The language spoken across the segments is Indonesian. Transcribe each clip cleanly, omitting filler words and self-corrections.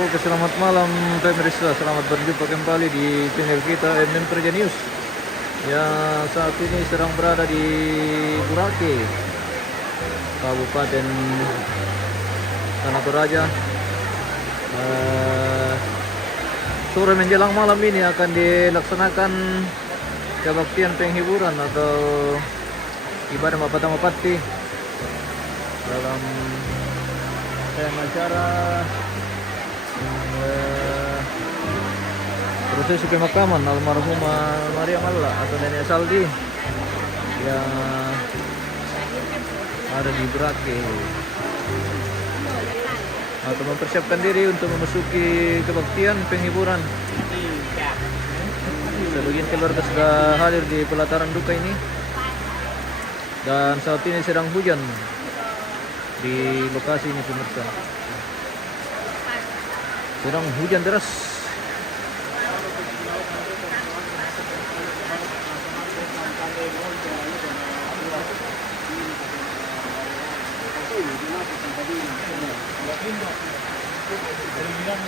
Oke, selamat malam pemirsa. Selamat berjumpa kembali di channel kita MM Praja News. Yang saat ini sedang berada di Burake, Kabupaten Tanah Toraja. Sore menjelang malam ini akan dilaksanakan kebaktian penghiburan atau ibadah Mapata-Mapati dalam tema acara prosesi pemakaman almarhumah Maria Malla atau Nenek Saldi yang ada di Burake, atau mempersiapkan diri untuk memasuki kebaktian penghiburan. Sebagian keluarga sudah hadir di pelataran duka ini, dan saat ini sedang hujan di lokasi ini pemirsa. Sedang hujan deras. Hujan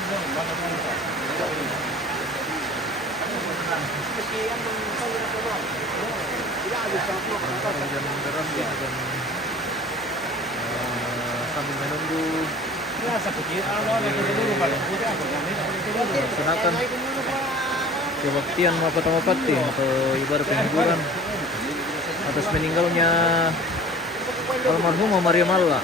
deras dan sambil menunggu melaksanakan kebaktian Mapata-Mapati atau ibadah penghiburan atas meninggalnya almarhumah Maria Malla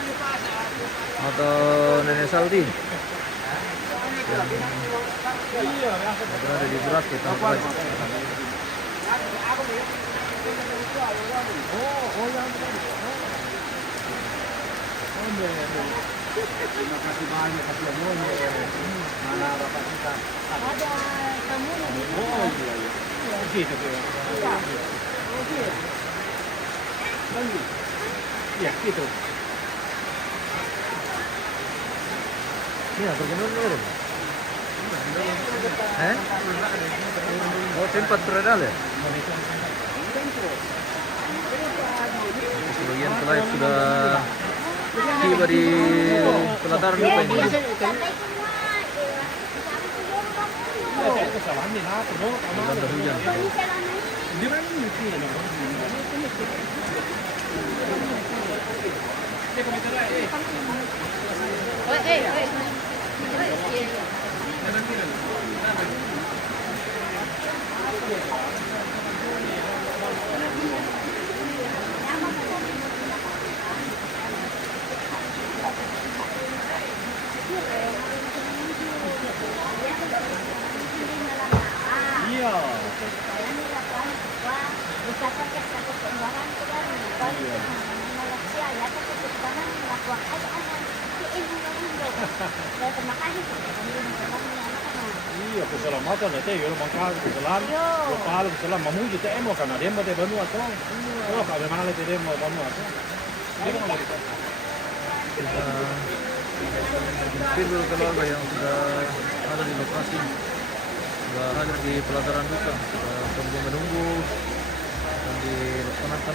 atau Nenek Saldi yang berada di Burake, Tanah Toraja. Terima kasih banyak atas semuanya. Mana bapak kita? Ada tamu lagi. Oh iya. Gitu tuh. Iya, gitu. Iya, berkenan belum? Oh, sempat berada ya? Sebagian pelayan sudah tiba di pelataran duka ini. Dilanda hujan. Iya. Iya, keselamatan itu ya, maka keselamatan. Kalau keselamatan, mamu kita emo karena dia mau debanu atau, oh kalau mana dia mau debanu atau, dia mau lagi. Kita keluarga yang sudah ada di lokasi, sudah hadir di pelataran duka, sudah tunggu menunggu dan dilaksanakan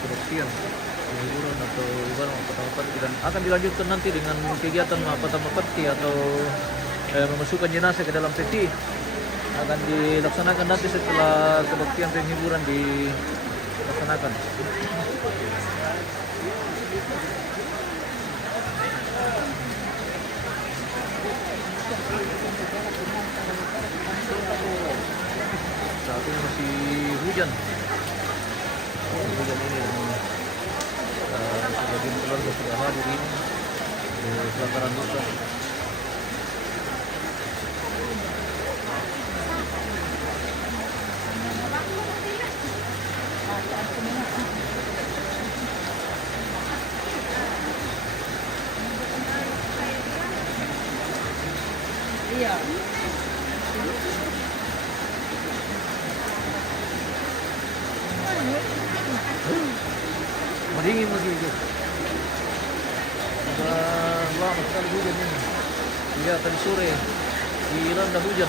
kebaktian penghiburan atau ibadah Mapata-Mapati, dan akan dilanjutkan nanti dengan kegiatan Mapata-Mapati atau memasukkan jenazah ke dalam peti. Akan dilaksanakan nanti setelah kebaktian penghiburan dilaksanakan. Saat ini masih hujan. Hujan ini dan sebagian keluarga sudah hadir ini di pelataran duka. Iya. Dingin begitu. Sudah lama sekali hujan ini. Hingga tadi sore dilanda hujan.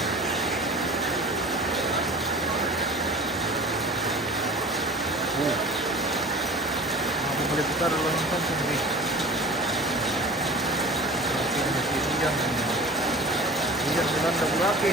Aku boleh putar langsung sendiri. Masih Maganda bulaki.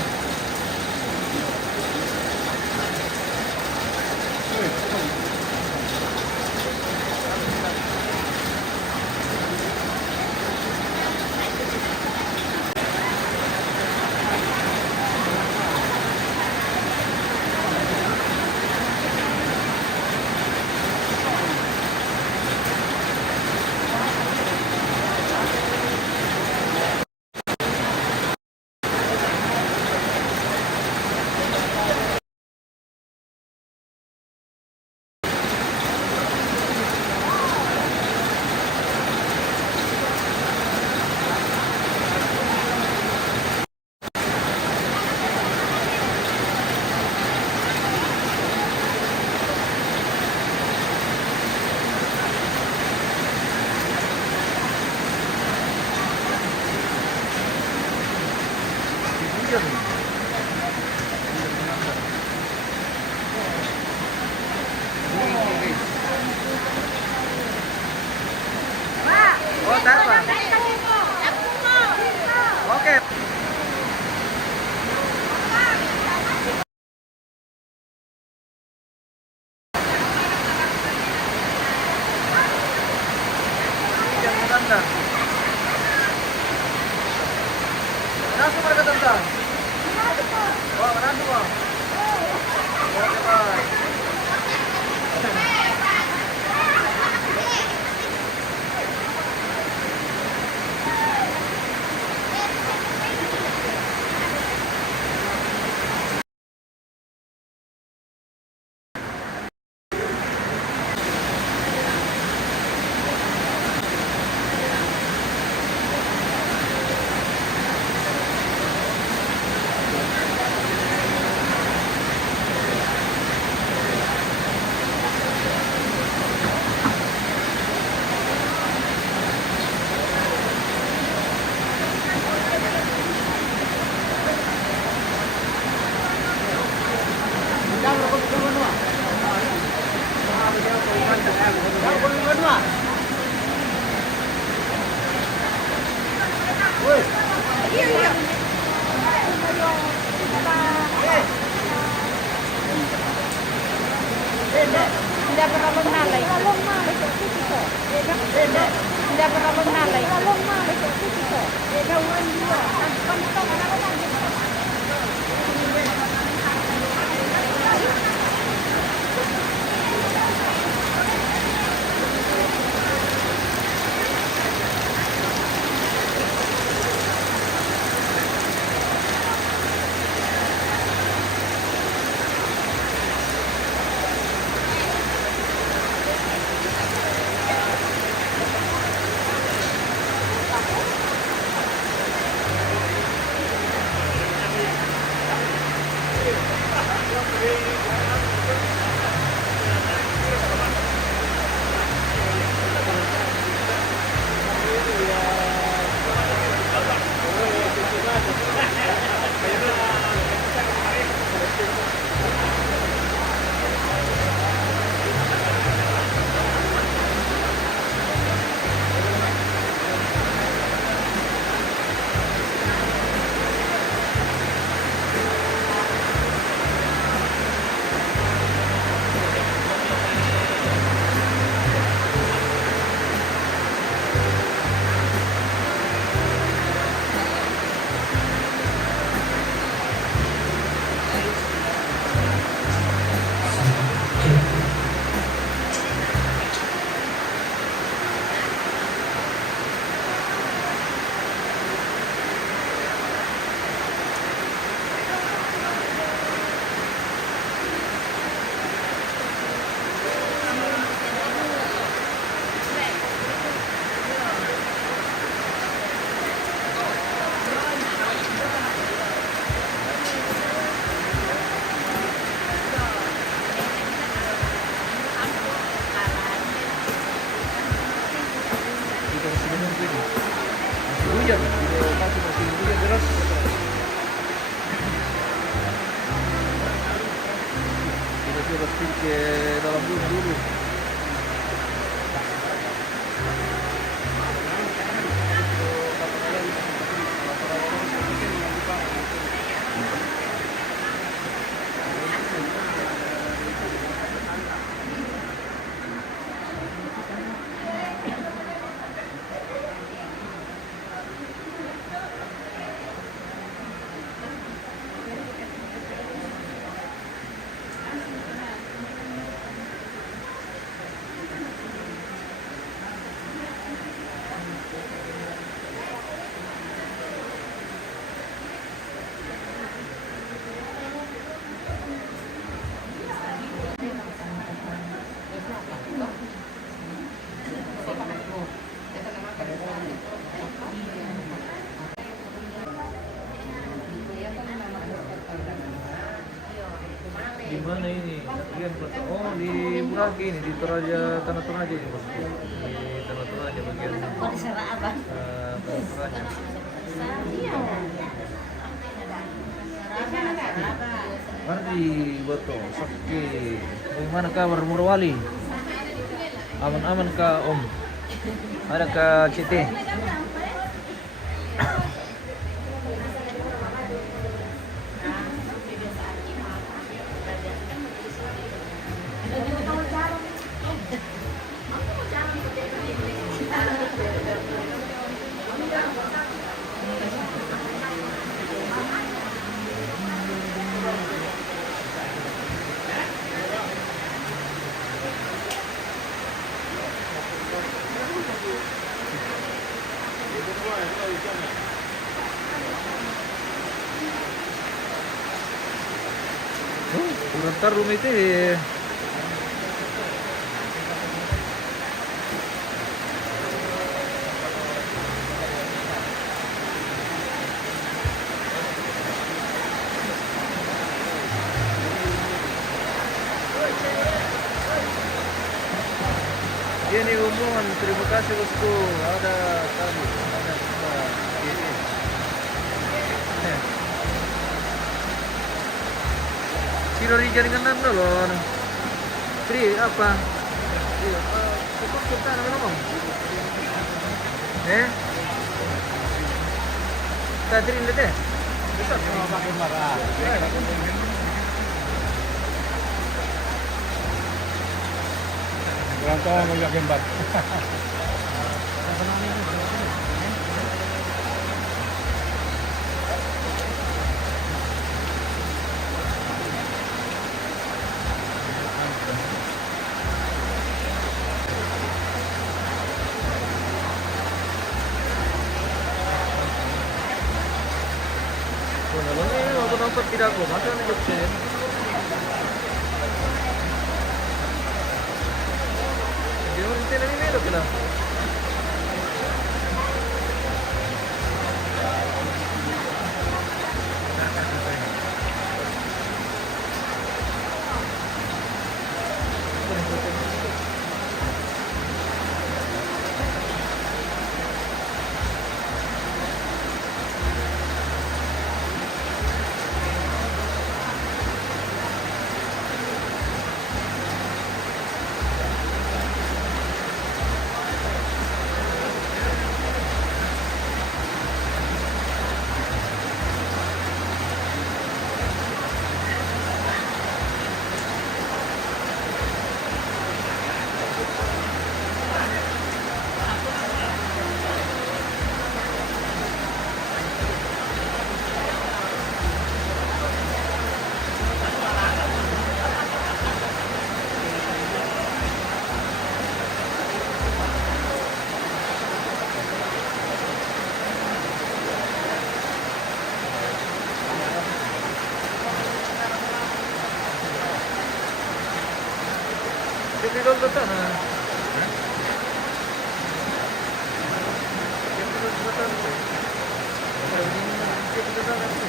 Yan. Oh, tama. Okay. Yan, maganda. Nasa mga katanda? Oh, manado mo. Okay, bye. Hindi pa ka magnalay. Hindi pa ka magnalay. hujan. Kalau masih musim hujan deras. Kita coba speed ke dalam rumah dulu. Di mana ini? Kalian kota. Oh, di Buraki ini, di Toraja, Tanah Toraja ini bosku. Di Tanah Toraja bagian Oh, di sana apa? Tanah Toraja. Mari Boto, Sakti. Bagaimana kabar Morowali? Aman-aman kah Om? Ada kah Citi? Kurang tarum itu ini umuman, terima kasih bosku. Ada tadi, ada ini. Sirori jaringan nanda loh. Pri apa? Iya, cukup kita ngomong. Tadi ini deh. Bisa mau pakai marah. Orang tua mau yakin bat. Aku nonton tidak kok, masa nih joknya. Dia nanti lagi medok lah. Jadi dulu betul nah. Jadi dulu betul. Jadi betul nanti.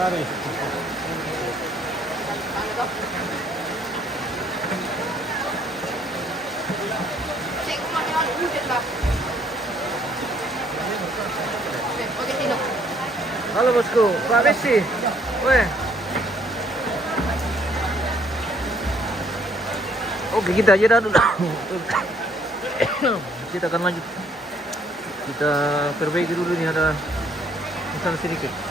Ari. Halo bosku, Pak Messi. Weh. Oke, kita aja dah dulu. Kita akan lanjut. Kita perbaiki dulu nih, ada masalah sedikit.